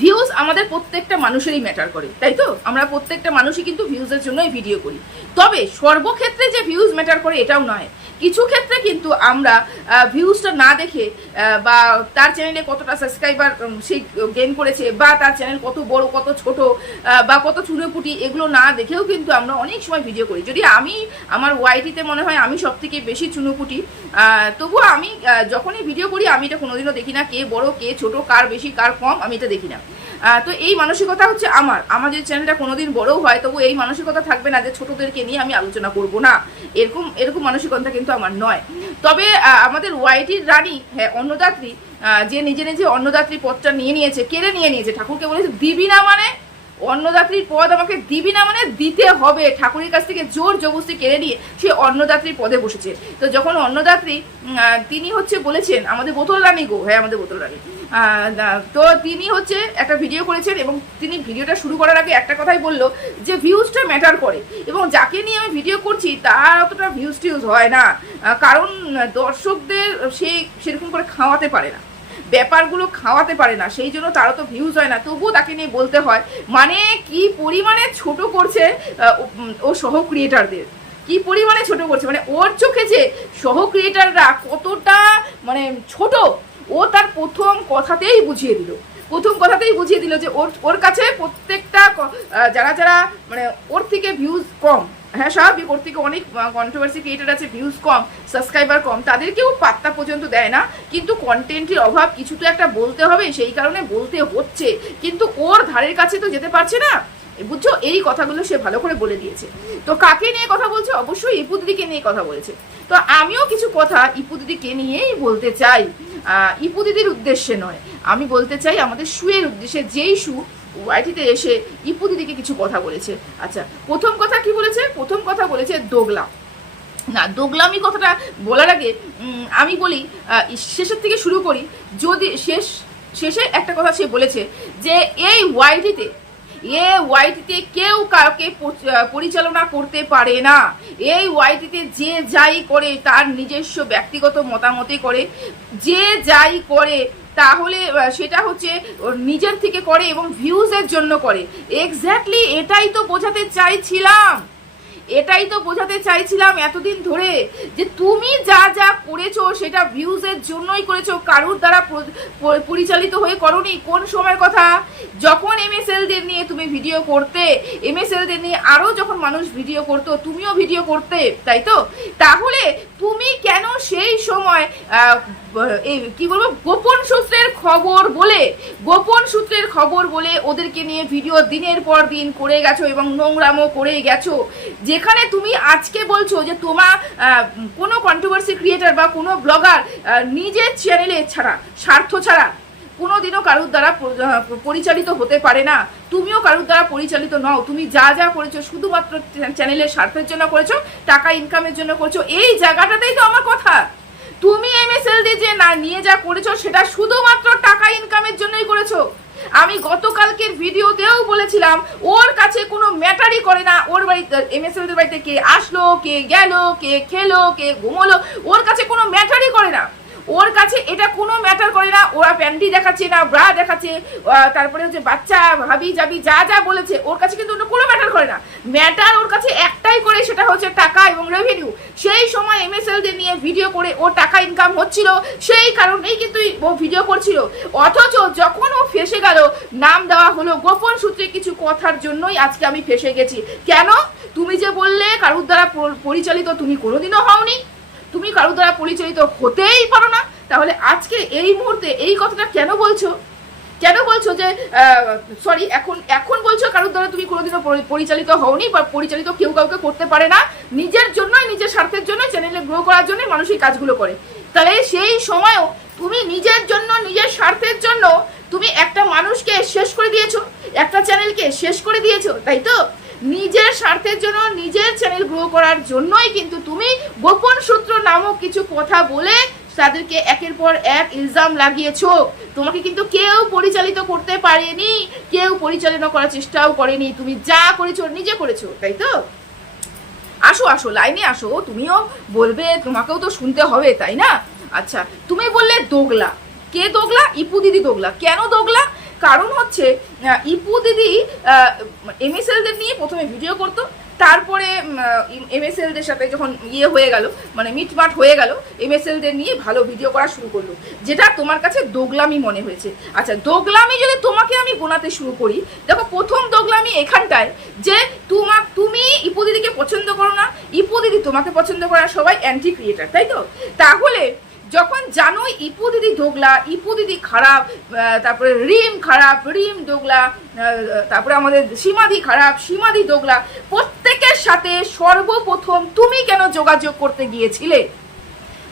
Views আমাদের প্রত্যেকটা মানুষেরই ম্যাটার করে, তাই তো? আমরা প্রত্যেকটা মানুষই কিন্তু ভিউজের জন্যই ভিডিও করি। তবে সর্বক্ষেত্রে যে ভিউজ ম্যাটার করে এটাও নয়। কিছু ক্ষেত্রে কিন্তু আমরা ভিউজটা না দেখে বা তার চ্যানেলে কতটা সাবস্ক্রাইবার সে গেন করেছে, বা তার চ্যানেল কত বড়, কত ছোট বা কত চুনোপুটি, এগুলো না দেখেও কিন্তু আমরা অনেক সময় ভিডিও করি। যদি আমি, আমার ওয়াইটিতে মনে হয় আমি সব থেকে বেশি চুনোপুটি তবুও আমি যখনই ভিডিও করি, আমি এটা কোনোদিনও দেখি না কে বড়, কে ছোট, কার বেশি, কার কম, আমি এটা দেখি না। আহ, তো এই মানসিকতা হচ্ছে আমার। আমার চ্যানেলটা কোনোদিন বড়ও হয় তবু এই মানসিকতা থাকবে না যে ছোটদেরকে নিয়ে আমি আলোচনা করব না। এরকম এরকম মানসিকতা কিন্তু আমার নয়। তবে আমাদের ওয়াইটির রানী হ্যাঁ অন্নদাত্রী যে নিজে নিজে অন্নদাত্রী পদটা নিয়ে নিয়েছে কেড়ে নিয়ে নিয়েছে ঠাকুরকে বলেছে দিবি না মানে? অন্নদাত্রীর পদ আমাকে দিবি না মানে দিতে হবে। ঠাকুরের কাছ থেকে জোর জবস্তি কেড়ে নিয়ে সে অন্নদাত্রীর পদে বসেছে। তো যখন অন্নদাত্রী তিনি হচ্ছে বলেছেন আমাদের বোতল রানী গো। হ্যাঁ আমাদের বোতল রানী। তো তিনি হচ্ছে একটা ভিডিও করেছেন এবং তিনি ভিডিওটা শুরু করার আগে একটা কথাই বলল যে ভিউজটা ম্যাটার করে। এবং যাকে নিয়ে আমি ভিডিও করছি, তার অতটা ভিউজ টিউজ হয় না। কারণ দর্শকদের সে সেরকম করে খাওয়াতে পারে না। ব্যাপারগুলো খাওয়াতে পারে না, সেই জন্য তারও তো ভিউজ হয় না। তবুও তাকে নিয়ে বলতে হয় মানে কি পরিমাণে ছোট করছে ও- সহ ক্রিয়েটারদের কি পরিমাণে ছোট করছে? মানে ওর চোখে যে সহ ক্রিয়েটাররা কতটা মানে ছোট ও তার প্রথম কথাতেই বুঝিয়ে দিল। প্রথম কথাতেই বুঝিয়ে দিল যে ওর ওর কাছে প্রত্যেকটা যারা যারা মানে ওর থেকে ভিউজ কম হ্যাঁ স্বাভাবিক ওর থেকে অনেক কন্ট্রোভার্সি ক্রিয়েটার আছে ভিউজ কম সাবস্ক্রাইবার কম, তাদেরকেও পাত্তা পর্যন্ত দেয় না। কিন্তু কন্টেন্টের অভাব কিছু তো একটা বলতে হবে, সেই কারণে বলতে হচ্ছে। কিন্তু ওর ধারের কাছে তো যেতে পারছে না। বুঝছ? এই কথাগুলো সে ভালো করে বলে দিয়েছে। তো কাকে নিয়ে কথা বলছে? অবশ্যই ইপু দিদিকে নিয়ে কথা বলেছে। তো আমিও কিছু কথা ইপু দিদিকে নিয়েই বলতে চাই। ইপু দিদির উদ্দেশ্যে নয়। আমি বলতে চাই, আমাদের শুয়ের উদ্দেশ্যে যেই শু ওয়াইটিতে এসে ইপু দিদিকে কিছু কথা বলেছে। আচ্ছা প্রথম কথা কি বলেছে? প্রথম কথা বলেছে দোগলা। না, দোগলামি কথাটা বলার আগে আমি বলি শেষের থেকে শুরু করি। যদি শেষ, শেষে একটা কথা সে বলেছে যে, এই ওয়াইটিতে এ ওয়াইটিতে কেউ কাউকে পরিচালনা করতে পারে না। এই ওয়াইটিতে যে যাই করে তার নিজস্ব ব্যক্তিগত মতামতে করে। যে যাই করে তাহলে সেটা হচ্ছে নিজের থেকে করে এবং ভিউজের জন্য করে। এক্স্যাক্টলি এটাই তো বোঝাতে চাইছিলাম। এটাই তো বোঝাতে চাইছিলাম এতদিন ধরে যে তুমি যা যা করেছ সেটা ভিউজের জন্যই করেছ, কারুর দ্বারা পরিচালিত হয়ে করনি, কোন সময়ের কথা? যখন এমএসএলদের নিয়ে তুমি ভিডিও করতে এমএসএলদের নিয়ে আরও যখন মানুষ ভিডিও করতো, তুমিও ভিডিও করতে, তাই তো? তাহলে তুমি কেন সেই সময় কি বলব, গোপন সূত্রের খবর বলে, গোপন সূত্রের খবর বলে ওদেরকে নিয়ে ভিডিও দিনের পর দিন করে গেছো এবং নোংরামও করে গেছো যেখানে তুমি আজকে বলছো যে তোমার কোনো কন্ট্রোভার্সি ক্রিয়েটার বা কোনো ব্লগার নিজের চ্যানেলে ছাড়া, স্বার্থ ছাড়া কোনোদিনও কারুর দ্বারা পরিচালিত হতে পারে না। তুমিও কারুর দ্বারা পরিচালিত নও। তুমি যা যা করেছ, শুধুমাত্র চ্যানেলের স্বার্থের জন্য করেছ, টাকা ইনকামের জন্য করেছ, এই জায়গাটাতেই তো আমার কথা। তুমি এমএসএল দিয়ে যে না, নিয়ে যা করেছ, সেটা শুধুমাত্র টাকা ইনকামের জন্যই করেছ। আমি গতকালকের ভিডিওতেও বলেছিলাম, ওর কাছে কোনো ম্যাটারই করে না। ওর বাড়িতে এমএসএল দের বাড়িতে কে আসলো, কে গেল, কে খেলো, কে ঘুমোলো, ওর কাছে কোনো ম্যাটারই করে না। ওর কাছে এটা কোনো ম্যাটার করে না। ওরা প্যান্টি দেখাচ্ছে না, ব্রা দেখাচ্ছে তারপরে হচ্ছে বাচ্চা, ভাবি, যাবি, যা যা বলেছে, ওর কাছে কিন্তু কোনো ম্যাটার করে না। ম্যাটার ওর কাছে হচ্ছে টাকা এবং রেভিনিউ সেই সময় এমএসএল দের নিয়ে ভিডিও করে ও টাকা ইনকাম হচ্ছিল, সেই কারণেই কিন্তু ও ভিডিও করছিল। অথচ যখন ও ফেসে গেল, নাম দেওয়া হলো, গোপন সূত্রে কিছু কথার জন্যই আজকে আমি ফেসে গেছি। কেন? তুমি যে বললে কারুর দ্বারা পরিচালিত তুমি কোনোদিনও হওনি। তুমি কারুর দ্বারা পরিচালিত হতেই পারো না। তাহলে আজকে এই মুহূর্তে এই কথাটা কেন বলছো? কেন বলছো যে সরি এখন এখন বলছো কারোর দ্বারা তুমি কোনোদিনও পরিচালিত হওনি বা পরিচালিত কেউ কাউকে করতে পারে না। নিজের জন্যই, নিজের স্বার্থের জন্য চ্যানেলে গ্রো করার জন্য মানুষ এই কাজগুলো করে। তাহলে সেই সময়ও তুমি নিজের জন্য, নিজের স্বার্থের জন্য তুমি একটা মানুষকে শেষ করে দিয়েছ, একটা চ্যানেলকে শেষ করে দিয়েছ, তাই তো? নিজের স্বার্থের জন্য, নিজের চ্যানেল গ্রো করার জন্যই কিন্তু তুমি গোপন সূত্র নামক কিছু কথা বলে তাদেরকে একের পর এক ইলজাম লাগিয়েছো। তোমাকে কিন্তু কেউ পরিচালিত করতে পারেনি, কেউ পরিচালনা করার চেষ্টাও করেনি। তুমি যা করেছ নিজে করেছ, তাই তো? আসো আসো, লাইনে আসো, তুমিও বলবে, তোমাকেও তো শুনতে হবে, তাই না? আচ্ছা তুমি বললে দোগলা। কে দোগলা? ইপু দিদি দোগলা। কেন দোগলা? কারণ হচ্ছে ইপু দিদি এমএসএলদের নিয়ে প্রথমে ভিডিও করতো তারপরে এমএসএলদের সাথে যখন ইয়ে হয়ে গেল মানে মিটমাট হয়ে গেল এমএসএলদের নিয়ে ভালো ভিডিও করা শুরু করল। যেটা তোমার কাছে দোগলামি মনে হয়েছে। আচ্ছা দোগলামি যদি তোমাকে আমি গোনাতে শুরু করি, দেখো প্রথম দোগলামি এখানটায় যে তোমা, তুমি ইপু দিদিকে পছন্দ করো না, ইপু দিদি তোমাকে পছন্দ করে সবাই অ্যান্টি ক্রিয়েটার তাই তো? তাহলে যখন জানো ইপু দিদি দোগলা ইপু দিদি খারাপ তারপরে রিম খারাপ, রিম দোগলা তারপরে আমাদের সীমাদি খারাপ, সীমাদি দোগলা প্রত্যেকের সাথে সর্বপ্রথম তুমি কেন যোগাযোগ করতে গিয়েছিলে?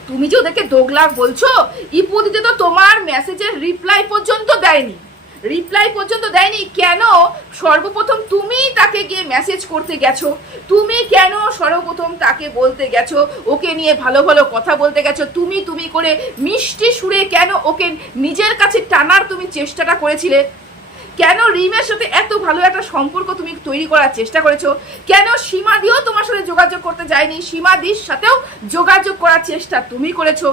তুমি যে ওদেরকে দোগলা বলছো, ইপু দিদি তো তোমার মেসেজের রিপ্লাই পর্যন্ত দেয়নি। রিপ্লাই পর্যন্ত দেয়নি। কেন? সর্বপ্রথম তুমি তাকে গিয়ে মেসেজ করতে গেছো। তুমি কেন সর্বপ্রথম তাকে বলতে গেছো? ওকে নিয়ে ভালো ভালো কথা বলতে গেছো। তুমি তুমি করে মিষ্টি সুরে কেন ওকে নিজের কাছে টানার তুমি চেষ্টাটা করেছিলে? কেন রিমের সাথে এত ভালো একটা সম্পর্ক তুমি তৈরি করার চেষ্টা করেছ? কেন সীমা দিয়েও তোমার সাথে যোগাযোগ করতে যায়নি? সীমাদির সাথেও যোগাযোগ করার চেষ্টা তুমি করেছ।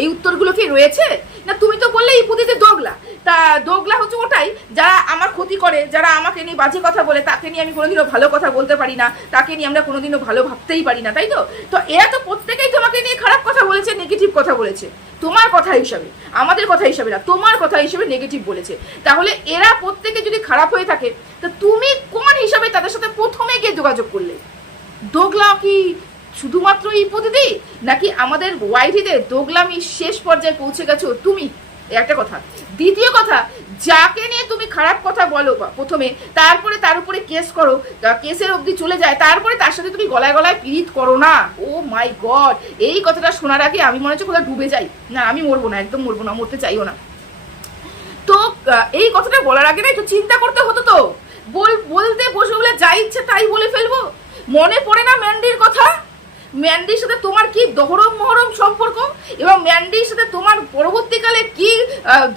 এই উত্তরগুলো কি রয়েছে? না, তুমি তো বললে ইপুদিতে দোগলা। তা দোগলা হচ্ছে ওটাই, যারা আমার ক্ষতি করে, যারা আমাকে নিয়ে বাজে কথা বলে, তাকে নিয়ে আমি কোনোদিনও ভালো কথা বলতে পারি না, তাকে নিয়ে আমরা কোনোদিনও ভালো ভাবতেই পারি না, তাই তো? তো এরা তো প্রত্যেকেই তোমাকে নিয়ে খারাপ কথা বলেছে নেগেটিভ কথা বলেছে। তোমার কথা হিসাবে, আমাদের কথা হিসাবে না, তোমার কথা হিসাবে নেগেটিভ বলেছে। তাহলে এরা প্রত্যেকে যদি খারাপ হয়ে থাকে, তা তুমি কোন হিসাবে তাদের সাথে প্রথমে গিয়ে যোগাযোগ করলে? দোগলা কি শুধুমাত্র এই দিদি নাকি আমাদের ওয়াইটিতে দোগলামি শেষ পর্যায়ে পৌঁছে গেছো তুমি? একটা কথা। দ্বিতীয় কথা, যাকে নিয়ে তুমি খারাপ কথা বলো প্রথমে, তারপরে তার উপরে কেস করো কেসের অবধি চলে যায়, তারপরে তার সাথে তুমি গলায় গলায় পীড়িত করো না। Oh my god! এই কথাটা শোনার আগে আমি মনে হচ্ছে কোথাও ডুবে যাই। না, আমি মরবো না, একদম মরবো না, মরতে চাইও না। তো এই কথাটা বলার আগে না একটু চিন্তা করতে হতো তো। বল, বলতে বসে বলে যা ইচ্ছে তাই বলে ফেলব। মনে পড়ে না ম্যান্ডির কথা? ম্যান্ডির সাথে তোমার কি দহরম মহরম সম্পর্ক? এবং ম্যান্ডির সাথে তোমার পরবর্তীকালে কি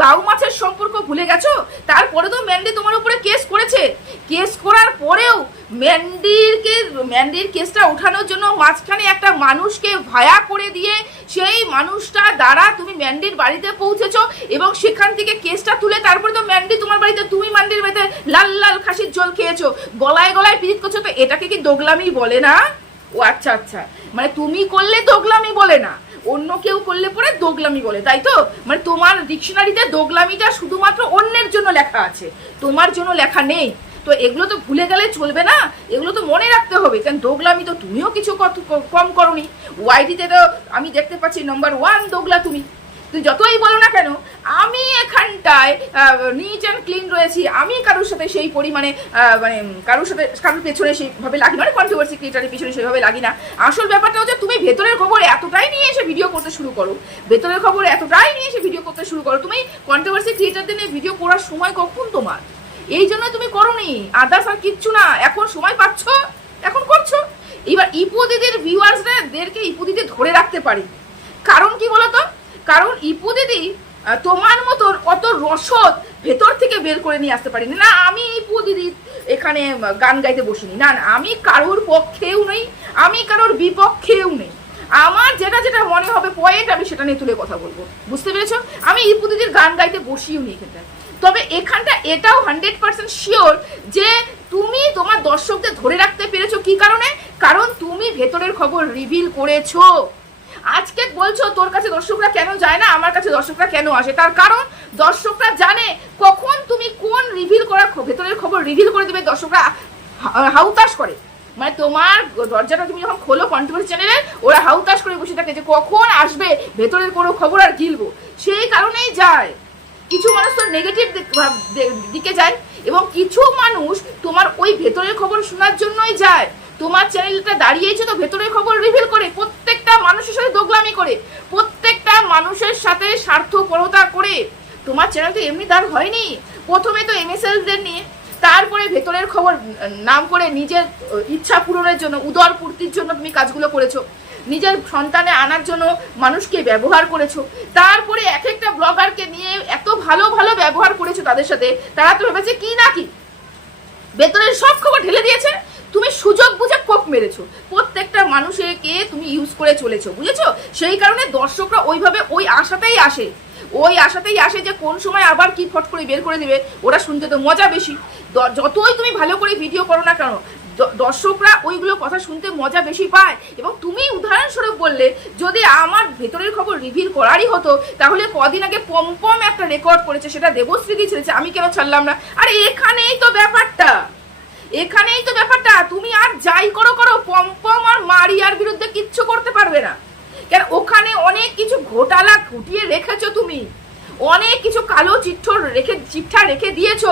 দাউ মাছের সম্পর্ক ভুলে গেছো? তারপরে তো ম্যান্ডি তোমার উপরে কেস করেছে। কেস করার পরেও ম্যান্ডিরকে, ম্যান্ডির কেসটা ওঠানোর জন্য মাঝখানে একটা মানুষকে ভায়া করে দিয়ে সেই মানুষটা দ্বারা তুমি ম্যান্ডির বাড়িতে পৌঁছেছো এবং সেখান থেকে কেসটা তুলে তারপরে তো ম্যান্ডি তোমার বাড়িতে, তুমি ম্যান্ডির বাড়িতে লাল লাল খাসির জল খেয়েছো। গলায় গলায় পিরিত করছ, তো এটাকে কি দোগলামি বলে না? ও আচ্ছা আচ্ছা। মানে তুমি করলে দোগলামি বলে না। অন্য কেউ করলে পরে দোগলামি বলে, তাই তো? মানে তোমার ডিকশনারিতে দোগলামিটা শুধুমাত্র অন্যের জন্য লেখা আছে। তোমার জন্য লেখা নেই। তো এগুলো তো ভুলে গেলে চলবে না। এগুলো তো মনে রাখতে হবে। কারণ দোগলামি তো তুমিও কিছু কম করনি। ওয়াইডিতে তো আমি দেখতে পাচ্ছি নম্বর ওয়ান দোগলা তুমি। তুই যতই বলো না কেন, আমি এখানটায় নিট অ্যান্ড ক্লিন রয়েছি। আমি কারোর সাথে সেই পরিমাণে মানে কারোর সাথে, কারোর পেছনে সেইভাবে লাগি না। মানে কন্ট্রোভার্সি ক্রিয়েটারের পেছনে সেভাবে লাগি না। আসল ব্যাপারটা হচ্ছে তুমি ভেতরের খবর এতটাই নিয়ে এসে ভিডিও করতে শুরু করো। ভেতরের খবর এতটাই নিয়ে এসে ভিডিও করতে শুরু করো। তুমি কন্ট্রোভার্সি ক্রিয়েটারদের নিয়ে ভিডিও করার সময় কখন তোমার? এই জন্য তুমি করোনি। আদার্স আর কিচ্ছু না। এখন সময় পাচ্ছ, এখন করছ। এবার ইপু দিদির ভিউয়ার্সদেরকে ইপু ধরে রাখতে পারে কারণ কি বলতো? কারণ ইপু দিদি তোমার মতন অত রসদ ভেতর থেকে বের করে নিয়ে আসতে পারিনি। না, আমি ইপু দিদি এখানে গান গাইতে বসিনি। না না, আমি কারোর পক্ষেও নেই, আমি কারোর বিপক্ষেও নেই। আমার যেটা যেটা মনে হবে পয়েন্ট আমি সেটা নিয়ে তুলে কথা বলব। বুঝতে পেরেছ? আমি ইপু দিদির গান গাইতে বসিও নি এখানটা তবে এখানটা এটাও হান্ড্রেড পার্সেন্ট শিওর যে তুমি তোমার দর্শকদের ধরে রাখতে পেরেছ। কি কারণে? কারণ তুমি ভেতরের খবর রিভিল করেছ। আজকে বলছো তোর কাছে দর্শকরা কেন যায় না, আমার কাছে দর্শকরা কেন আসে? তার কারণ দর্শকরা জানে কখন তুমি কোন রিভিল করা ভেতরের খবর রিভিল করে দেবে দর্শকরা হাউতাস করে। মানে তোমার দরজাটা তুমি যখন খোলো কন্ট্রোভার্সি চ্যানেলে ওরা হাউতাস করে বসে থাকে যে কখন আসবে, ভেতরের কোনো খবর আর গিলবো। সেই কারণেই যায়। কিছু মানুষ তো নেগেটিভ দিকে যায় এবং কিছু মানুষ তোমার ওই ভেতরের খবর শোনার জন্যই যায়। তোমার চ্যানেলটা দাঁড়িয়েছে তো ভেতরের খবর রিভিল করে, প্রত্যেকটা মানুষের সাথে দোগলামি করে, প্রত্যেকটা মানুষের সাথে স্বার্থপরতা করে। তোমার চ্যানেল তো এমনি দাঁড় হয়নি। প্রথমে তো এমএসএলদের নিয়ে, তারপরে ভেতরের খবর, নাম করে নিজের ইচ্ছা পূরণের জন্য, উদর পূর্তির জন্য তুমি কাজগুলো করেছ। নিজের সন্তানে আনার জন্য মানুষকে ব্যবহার করেছ। তারপরে এক একটা ব্লগারকে নিয়ে এত ভালো ভালো ব্যবহার করেছ তাদের সাথে। তারা তো ভেবেছে কি না কি? ভেতরের সব খবর ঢেলে দিয়েছে। তুমি সুযোগ বুঝে কোপ মেরেছো। প্রত্যেকটা মানুষকে তুমি ইউজ করে চলেছো, বুঝেছ? সেই কারণে দর্শকরা ওইভাবে ওই আশাতেই আসে। ওই আশাতেই আসে যে কোন সময় আবার কি ফট করে বের করে দেবে, ওরা শুনতে তো মজা বেশি। যতই তুমি ভালো করে ভিডিও করো না কেন দর্শকরা ওইগুলো কথা শুনতে মজা বেশি পায়। এবং তুমি উদাহরণস্বরূপ বললে, যদি আমার ভেতরের খবর রিভিল করারই হতো, তাহলে কদিন আগে পমপম একটা রেকর্ড করেছে সেটা দেবশ্রী দিয়ে আমি কেন ছাড়লাম না? আরে এখানেই তো ব্যাপারটা। এখানেই তো ব্যাপারটা। তুমি আর যাই করো করো পমপম আর মারিয়ার বিরুদ্ধে কিচ্ছু করতে পারবে না। কেন, ওখানে অনেক কিছু ঘোটালা ঘুটিয়ে রেখেছো তুমি। অনেক কিছু কালো চিঠ্ঠ রেখে, চিঠা রেখে দিয়েছ,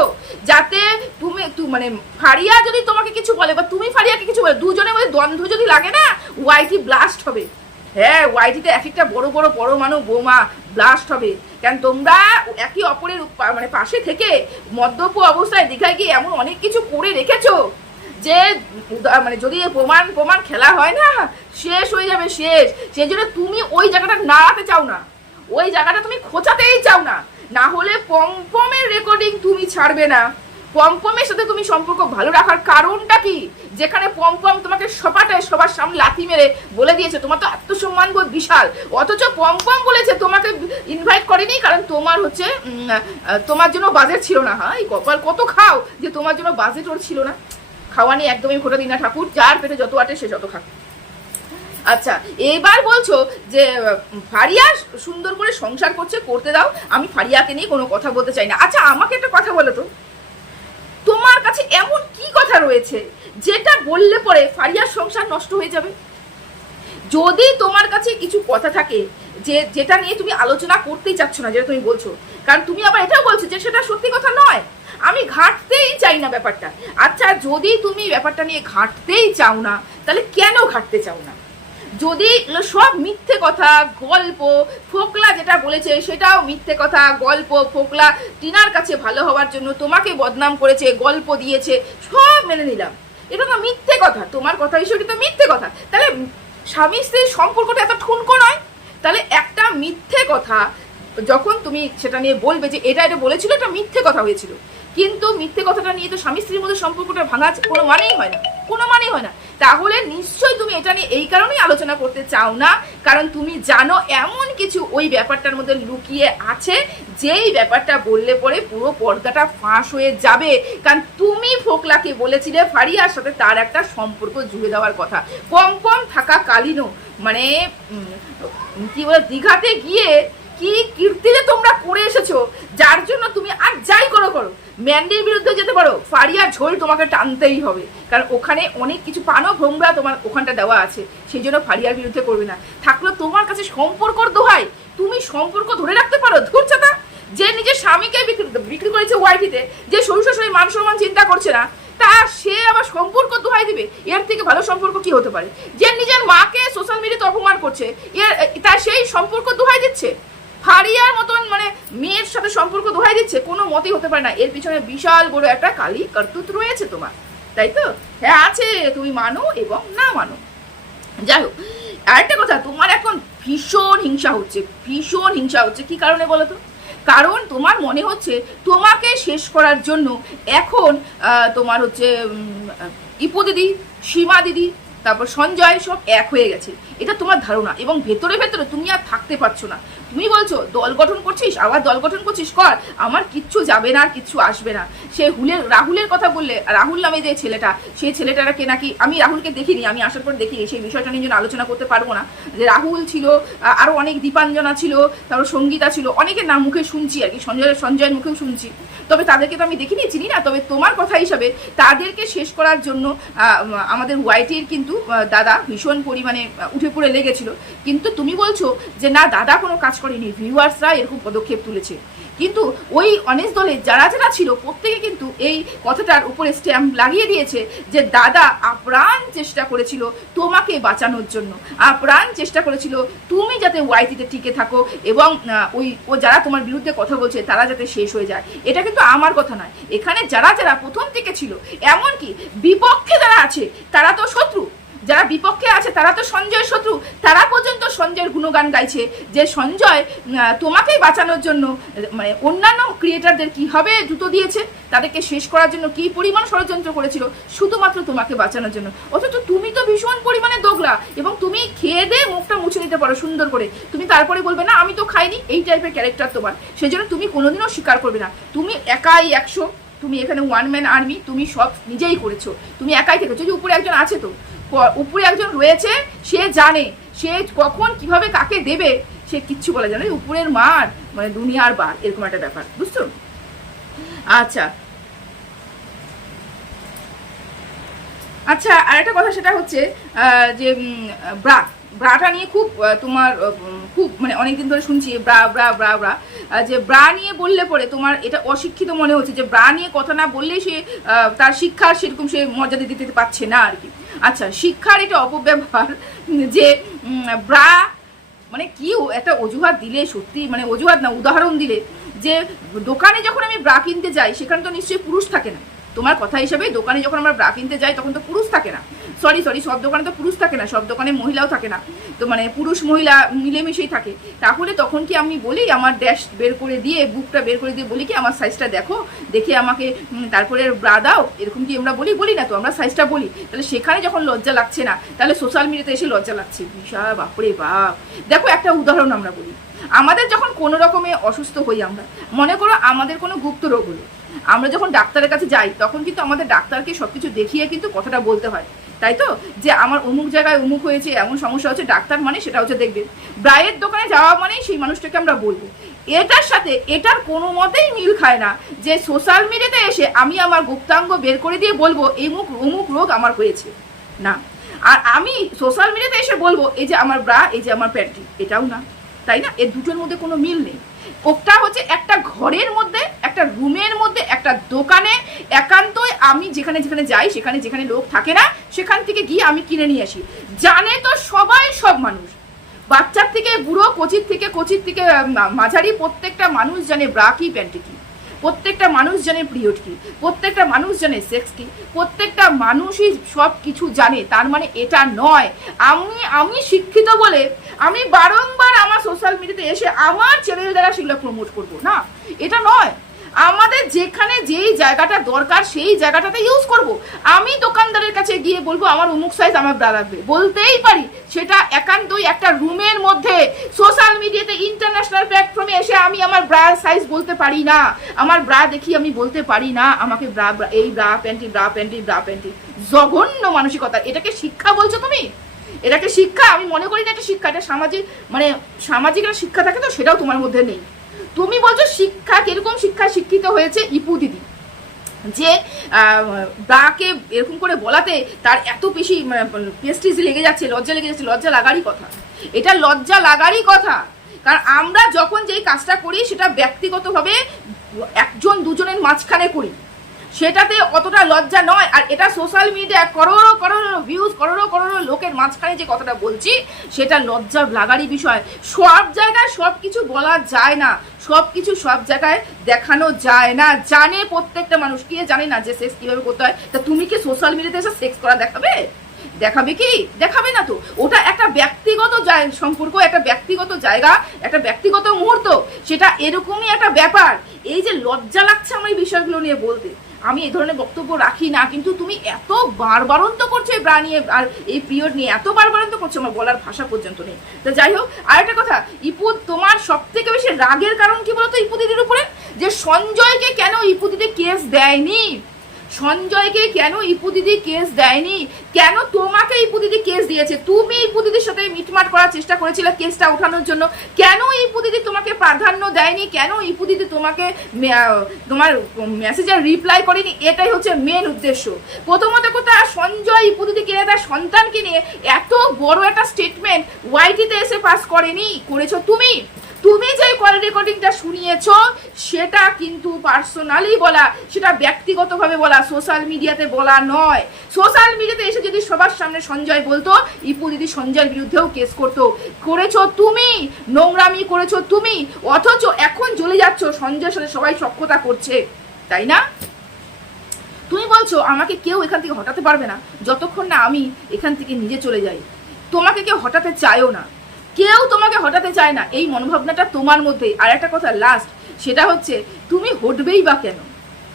যাতে তুমি মানে ফারিয়া যদি তোমাকে কিছু বলে, বা তুমি ফারিয়াকে কিছু বলে, দুজনের মধ্যে দ্বন্দ্ব যদি লাগে না ওয়াইটি ব্লাস্ট হবে। হ্যাঁ ওয়াইটিতে এক একটা বড় বড় পরমাণু বোমা ব্লাস্ট হবে। কারণ তোমরা একে অপরের মানে পাশে থেকে মদ্যপ অবস্থায় দীঘায় গিয়ে এমন অনেক কিছু করে রেখেছো যে মানে যদি প্রমাণ প্রমাণ খেলা হয় না, শেষ হয়ে যাবে, শেষ। সেই জন্য তুমি ওই জায়গাটা নাড়াতে চাও না। ওই জায়গাটা তুমি খোঁচাতেই চাও না। না হলে পম্পমের রেকর্ডিং তুমি ছাড়বে না। পম্পমের সাথে তুমি সম্পর্ক ভালো রাখার কারণটা কি? যেখানে পম্পম তোমাকে সপাটায় সবার সামনে লাথি মেরে বলে দিয়েছে, তোমার তো আত্মসম্মান বোধ বিশাল। অথচ পম্পম বলেছে, তোমাকে ইনভাইট করেনি, কারণ তোমার হচ্ছে তোমার জন্য বাজেট ছিল না। হ্যাঁ এই কপাল কত খাও যে তোমার জন্য বাজেট ওর ছিল না। খাওয়া নিয়ে একদমই ঘটে দিন না, ঠাকুর, যার পেটে যত আটে সে যত খাক। আচ্ছা এবার বলছো যে ফারিয়া সুন্দর করে সংসার করছে, করতে দাও, আমি ফারিয়াকে নিয়ে কোনো কথা বলতে চাই না। আচ্ছা আমাকে একটা কথা বলো তো। এমন কি কথা রয়েছে? যেটা বললে পরে ফারিয়ার সংসার নষ্ট হয়ে যাবে? যদি তোমার কাছে কিছু কথা থাকে, যে, যেটা নিয়ে তুমি আলোচনা করতেই চাচ্ছ না, যেটা তুমি বলছো, কারণ তুমি আবার এটাও বলছো যে সেটা সত্যি কথা নয়। আমি ঘাটতেই চাই না ব্যাপারটা। আচ্ছা যদি তুমি ব্যাপারটা নিয়ে ঘাটতেই চাও না, তাহলে কেন ঘাটতে চাও না? যদি সব মিথ্যে কথা, গল্প, ফোকলা যেটা বলেছে, সেটাও মিথ্যে কথা, গল্প, ফোকলা, টিনার কাছে ভালো হওয়ার জন্য তোমাকে বদনাম করেছে, গল্প দিয়েছে, সব মেনে নিলাম। এটা তো মিথ্যে কথা, তোমার কথা হিসেবে তো মিথ্যে কথা। তাহলে স্বামী স্ত্রীর সম্পর্কটা এত ঠুনকো নয়? তাহলে একটা মিথ্যে কথা, যখন তুমি সেটা নিয়ে বলবে যে, এটা এটা বলেছিল, এটা মিথ্যে কথা হয়েছিল। কিন্তু মিথ্যে কথাটা নিয়ে তো স্বামী স্ত্রীর মধ্যে সম্পর্কটা ভাঙা কোনো মানেই হয় না, কোনো মানেই হয় না। তাহলে নিশ্চয়ই তুমি এটা নিয়ে এই কারণেই আলোচনা করতে চাও না, কারণ তুমি জানো এমন কিছু ওই ব্যাপারটার মধ্যে লুকিয়ে আছে, যেই ব্যাপারটা বললে পরে পুরো পর্দাটা ফাঁস হয়ে যাবে। কারণ তুমি ফোকলাকে বলেছিলে ফারিয়ার সাথে তার একটা সম্পর্ক জুড়ে দেওয়ার কথা। কম কম থাকা কালীনও মানে কি বলে, দীঘাতে গিয়ে কি কীর্তি যে তোমরা করে এসেছ, যার জন্য তুমি আর যাই করো করো ম্যান্ডির বিরুদ্ধে যেতে পারো। ফারিয়া ঝোল তোমাকে টানতেই হবে। কারণ ওখানে অনেক কিছু পানো ভ্রমরা তোমার ওখানটা দেওয়া আছে। সেই জন্য ফারিয়ার বিরুদ্ধে করবে না। থাকলেও তোমার কাছে সম্পর্কর দোহাই। তুমি সম্পর্ক ধরে রাখতে পারো ধরছাতা যে নিজের স্বামীকে বিক্রি করেছে ওয়াইটিতে যে শ্বশুর শাশুড়ি মান সম্মান চিন্তা করছে না, তা সে আবার সম্পর্ক দোহাই দিবে। এর থেকে ভালো সম্পর্ক কি হতে পারে? যে নিজের মাকে সোশ্যাল মিডিয়াতে অপমান করছে, এর তা সেই সম্পর্ক দোহাই দিচ্ছে? ফারিয়ার মতন মানে মেয়ের সাথে সম্পর্ক দোহাই দিচ্ছে, কোনো মতেই হতে পারে না। এর পিছনে বিশাল বড় একটা কালি কর্তুত রয়েছে তোমার, তাই তো? হ্যাঁ আছে, তুমি মানো এবং না মানো। যাই হোক, আরেকটা কথা, তোমার এখন ভীষণ হিংসা হচ্ছে, ভীষণ হিংসা হচ্ছে, কি কারণে বলো তো? কারণ তোমার মনে হচ্ছে তোমাকে শেষ করার জন্য এখন তোমার হচ্ছে ইপু দিদি, সীমা দিদি, তারপর সঞ্জয় সব এক হয়ে গেছে। এটা তোমার ধারণা এবং ভেতরে ভেতরে তুমি আর থাকতে পারছ না। তুমি বলছো দল গঠন করছিস আবার দল গঠন করছিস কর আমার কিচ্ছু যাবে না আর কিচ্ছু আসবে না। সে হুলের রাহুলের কথা বললে রাহুল নামে যে ছেলেটা সেই ছেলেটাকে নাকি আমি রাহুলকে দেখিনি আমি আসার পর দেখিনি সেই বিষয়টা নিয়ে আলোচনা করতে পারব না। যে রাহুল ছিল আহ, আরও অনেক দীপাঞ্জনা ছিল তারপর সঙ্গীতা ছিল অনেকের নাম মুখে শুনছি আর কি সঞ্জয় সঞ্জয়ের মুখেও শুনছি। তবে তাদেরকে তো আমি দেখিনি চিনি না তবে তোমার কথা হিসাবে তাদেরকে শেষ করার জন্য আমাদের ওয়াইটির কিন্তু দাদা ভীষণ পরিমাণে উঠে পড়ে লেগেছিল। কিন্তু তুমি বলছো যে, না, দাদা কোনো কাজ করেনি। ভিউয়ার্সরা এরকম পদক্ষেপ তুলেছে। কিন্তু ওই অনেক দলে যারা যারা ছিল, প্রত্যেকে কিন্তু এই কথাটার উপরে স্ট্যাম্প লাগিয়ে দিয়েছে যে, দাদা, আপ্রাণ চেষ্টা করেছিল তোমাকে বাঁচানোর জন্য। আপ্রাণ চেষ্টা করেছিল তুমি যাতে ওয়াইটিতে টিকে থাকো এবং ওই, ও যারা তোমার বিরুদ্ধে কথা বলছে, তারা যাতে শেষ হয়ে যায়। এটা কিন্তু আমার কথা নয়। এখানে যারা যারা প্রথম থেকে ছিল, এমনকি বিপক্ষে যারা আছে, তারা তো শত্রু। যারা বিপক্ষে আছে, তারা তো সঞ্জয় শত্রু। তারা পর্যন্ত সঞ্জয়ের গুণগান গাইছে। যে সঞ্জয় তোমাকেই বাঁচানোর জন্য মানে অন্যান্য ক্রিয়েটারদের কীভাবে জুতো দিয়েছে, তাদেরকে শেষ করার জন্য কি পরিমাণ ষড়যন্ত্র করেছিল, শুধুমাত্র তোমাকে বাঁচানোর জন্য। অথচ তুমি তো ভীষণ পরিমাণে দোগলা এবং তুমি খেয়ে দিয়ে মুখটা মুছে নিতে পারো সুন্দর করে। তুমি তারপরে বলবে, না, আমি তো খাইনি, এই টাইপের ক্যারেক্টার তোমার। সেই জন্য তুমি কোনোদিনও স্বীকার করবে না। তুমি একাই একশো, তুমি এখানে ওয়ান ম্যান আর্মি তুমি সব নিজেই করেছ। তুমি একাই থেকেছো যে উপরে একজন আছে তো। উপরে একজন রয়েছে, সে জানে, সে কখন কীভাবে কাকে দেবে, সে কিচ্ছু বলে জানে উপরের মার মানে দুনিয়ার বার, এরকম একটা ব্যাপার, বুঝছ? আচ্ছা। আচ্ছা আর একটা কথা সেটা হচ্ছে যে ব্রা, ব্রাটা নিয়ে খুব তোমার খুব মানে অনেকদিন ধরে শুনছি, ব্রা ব্রা ব্রা ব্রা যে ব্রা নিয়ে বললে পরে তোমার এটা অশিক্ষিত মনে হচ্ছে, যে ব্রা নিয়ে কথা না বললেই সে তার শিক্ষার সেরকম সে মর্যাদা দিতে পারছে না আর কি। আচ্ছা শিক্ষার এটা অপব্যবহার, যে ব্রা মানে কি একটা অজুহাত দিলে সত্যি মানে অজুহাত না, উদাহরণ দিলে, যে দোকানে যখন আমি ব্রা কিনতে যাই, সেখানে তো নিশ্চয়ই পুরুষ থাকে না। তোমার কথা হিসেবে দোকানে যখন আমরা ব্রা কিনতে যাই, তখন তো পুরুষ থাকে না। সরি সরি সব দোকানে তো পুরুষ থাকে না, সব দোকানে মহিলাও থাকে না। তো মানে পুরুষ, মহিলা মিলেমিশেই থাকে। তাহলে তখন কি আমি বলি, আমার ড্যাশ বের করে দিয়ে বুকটা বের করে দিয়ে বলি কি, আমার সাইজটা দেখো, দেখে আমাকে তারপরে ব্রা দাও। এরকম কি আমরা বলি? বলি না তো, আমরা সাইজটা বলি। তাহলে সেখানে যখন লজ্জা লাগছে না, তাহলে সোশ্যাল মিডিয়াতে এসে লজ্জা লাগছে। বিশাল বাপরে বাপ। দেখো একটা উদাহরণ আমরা বলি। আমাদের যখন কোনো রকমে অসুস্থ হই আমরা, মনে করো আমাদের কোনো গুপ্ত রোগ হলো। আমরা যখন ডাক্তারের কাছে যাই, তখন কিন্তু আমাদের ডাক্তারকে সবকিছু দেখিয়ে কিন্তু কথাটা বলতে হয়। তাই তো? যে আমার অমুক জায়গায় অমুক হয়েছে, এমন সমস্যা হচ্ছে, ডাক্তার মানে সেটা হচ্ছে দেখবে। ব্রায়ের দোকানে যাওয়া মানেই সেই মানুষটাকে আমরা বলব। এটার সাথে এটার কোনো মতেই মিল খায় না যে সোশ্যাল মিডিয়াতে এসে আমি আমার গুপ্তাঙ্গ বের করে দিয়ে বলব, এমুক, অমুক রোগ আমার হয়েছে। না। আর আমি সোশ্যাল মিডিয়াতে এসে বলব, এই যে আমার ব্রা, এই যে আমার প্যান্টি। এটাও না। তাই না? এর দুটোর মধ্যে কোনো মিল নেই। ওটা হচ্ছে একটা ঘরের মধ্যে, একটা রুমের মধ্যে, একটা দোকানে। একান্তই আমি যেখানে যেখানে যাই, সেখানে যেখানে লোক থাকে না, সেখান থেকে গিয়ে আমি কিনে নিয়ে আসি। জানে তো সবাই সব মানুষ। বাচ্চার থেকে বুড়ো, কচির থেকে কচির থেকে মাঝারি, প্রত্যেকটা মানুষ জানে ব্রা কি, প্যান্টি কি। প্রত্যেকটা মানুষ জানে পিরিয়ড কি? প্রত্যেকটা মানুষ জানে সেক্স কি? প্রত্যেকটা মানুষই সব কিছু জানে, তার মানে এটা নয়। আমি আমি শিক্ষিত বলে আমি বারংবার আমার সোশ্যাল মিডিয়াতে এসে আমার চ্যানেল দ্বারা সেগুলো প্রমোট করব, না? এটা নয়। আমাদের যেখানে যেই জায়গাটা দরকার, সেই জায়গাটাতে ইউজ করব। আমি দোকানদারের কাছে গিয়ে বলব, আমার অমুক সাইজ আমার ব্রা লাগবে বলতেই পারি। সেটা একান্তই একটা রুমের মধ্যে সোশ্যাল মিডিয়াতে ইন্টারন্যাশনাল প্ল্যাটফর্মে এসে আমি আমার ব্রা সাইজ বলতে পারি না। আমার ব্রা দেখি আমি বলতে পারি না। আমাকে ব্রা এই bra panty bra panty bra panty জঘন্য মানসিকতা। এটাকে শিক্ষা বলছো তুমি? এটাকে শিক্ষা? আমি মনে করি না এটা শিক্ষা। এটা সামাজিক মানে সামাজিক শিক্ষা থাকে তো, সেটাও তোমার মধ্যে নেই। তুমি বলছো শিক্ষা, কীরকম শিক্ষা শিক্ষিত হয়েছে ইপু দিদি? যে ব্রাকে এরকম করে বলাতে তার এত বেশি পেস্টিজ লেগে যাচ্ছে, লজ্জা লেগে যাচ্ছে, লজ্জা লাগারই কথা। এটা লজ্জা লাগারই কথা। কারণ আমরা যখন যেই কাজটা করি, সেটা ব্যক্তিগতভাবে একজন দুজনের মাঝখানে করি। সেটাতে অতটা লজ্জা নয়। আর এটা সোশ্যাল মিডিয়া করোড়ো করোড়ো ভিউজ করোড়ো করোড়ো লোকের মাঝখানে যে কথাটা বলছি, সেটা লজ্জা লাগারই বিষয়। সব জায়গায় সব কিছু বলা যায় না। সব কিছু সব জায়গায় দেখানো যায় না। জানে প্রত্যেকটা মানুষ। কে জানে না যে সেক্স কীভাবে করতে হয়? তা তুমি কি সোশ্যাল মিডিয়াতে এসে সেক্স করা দেখাবে? দেখাবে কি? দেখাবে না তো। ওটা একটা ব্যক্তিগত সম্পর্ক, একটা ব্যক্তিগত জায়গা, একটা ব্যক্তিগত মুহূর্ত। সেটা এরকমই একটা ব্যাপার। এই যে লজ্জা লাগছে আমার এই বিষয়গুলো নিয়ে বলতে। আমি এই ধরনের বক্তব্য রাখি না, কিন্তু তুমি এত বারবারন্ত করছ এই ব্রা নিয়ে, আর এই পিরিয়ড নিয়ে এত বারবারন্ত করছ, আমার বলার ভাষা পর্যন্ত নেই। তো যাই হোক আর একটা কথা, ইপু, তোমার সব থেকে বেশি রাগের কারণ কি বলতো ইপু দিদির উপরে? যে সঞ্জয়কে কেন ইপু দিদি কেস দেয়নি? সঞ্জয়কে কেন ইপু দিদি কেস দেয়নি? কেন তোমাকে ইপু দিদি কেস দিয়েছে? তুমি ইপু দিদির সাথে মিটমাট করার চেষ্টা করেছিলে কেসটা ওঠানোর জন্য। কেন ইপু দিদি তোমাকে প্রাধান্য দেয়নি? কেন ইপু দিদি তোমাকে তোমার মেসেজের রিপ্লাই করেনি? এটাই হচ্ছে মেন উদ্দেশ্য। প্রথমত কথা, সঞ্জয় ইপু দিদিকে তার সন্তানকে নিয়ে এত বড় একটা স্টেটমেন্ট ওয়াইটিতে এসে পাস করেনি। করেছ তুমি? তুমি যে কল রেকর্ডিংটা শুনিয়েছো সেটা কিন্তু পার্সোনালি বলা, সেটা ব্যক্তিগতভাবে বলা সোশ্যাল মিডিয়াতে বলা নয়। সোশ্যাল মিডিয়াতে এসে যদি সবার সামনে সঞ্জয় বলতো, ইপু দিদি সঞ্জয়ের বিরুদ্ধেও কেস করতো। করেছ তুমি, নোংরামি করেছ তুমি, অথচ এখন জ্বলে যাচ্ছ, সঞ্জয়ের সাথে সবাই সক্ষতা করছে, তাই না? তুমি বলছো, আমাকে কেউ এখান থেকে হটাতে পারবে না, যতক্ষণ না আমি এখান থেকে নিজে চলে যাই। তোমাকে কেউ হটাতে চায়ও না। কেউ তোমাকে হটাতে চায় না। এই মনোভাবনাটা তোমার মধ্যেই। আর একটা কথা লাস্ট সেটা হচ্ছে, তুমি হটবেই বা কেন?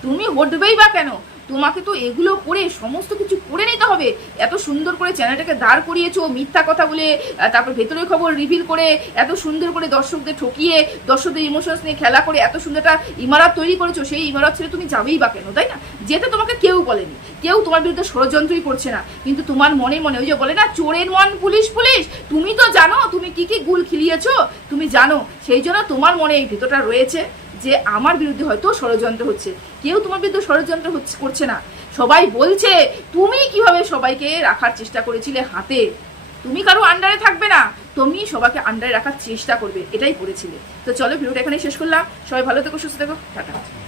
তুমি হটবেই বা কেন? তোমাকে তো এগুলো করে, সমস্ত কিছু করে নিতে হবে। এত সুন্দর করে চ্যানেলটাকে দাঁড় করিয়েছো, মিথ্যা কথা বলে তারপর ভেতরের খবর রিভিল করে, এত সুন্দর করে দর্শকদের ঠকিয়ে, দর্শকদের ইমোশনস নিয়ে খেলা করে, এত সুন্দর একটা ইমারত তৈরি করেছ, সেই ইমারত ছেড়ে তুমি যাবেই বা কেন, তাই না? যেটা তোমাকে কেউ বলেনি। কেউ তোমার বিরুদ্ধে ষড়যন্ত্রই করছে না। কিন্তু তোমার মনে মনে ওই যে বলে না, চোরের মন পুলিশ পুলিশ, তুমি তো জানো, তুমি কি কি গুল খিলিয়েছো? তুমি জানো, সেই জন্য তোমার মনে এই ভিতরটা রয়েছে যে আমার বিরুদ্ধে হয়তো ষড়যন্ত্র হচ্ছে। কেউ তোমার বিরুদ্ধে ষড়যন্ত্র হচ্ছে, করছে না। সবাই বলছে, তুমি কীভাবে সবাইকে রাখার চেষ্টা করেছিলে হাতে? তুমি কারও আন্ডারে থাকবে না। তুমি সবাইকে আন্ডারে রাখার চেষ্টা করবে। এটাই করেছিলে। তো চলো, ভিডিওটা এখানে শেষ করলাম। সবাই ভালো থেকো, সুস্থ থেকো। টাটা।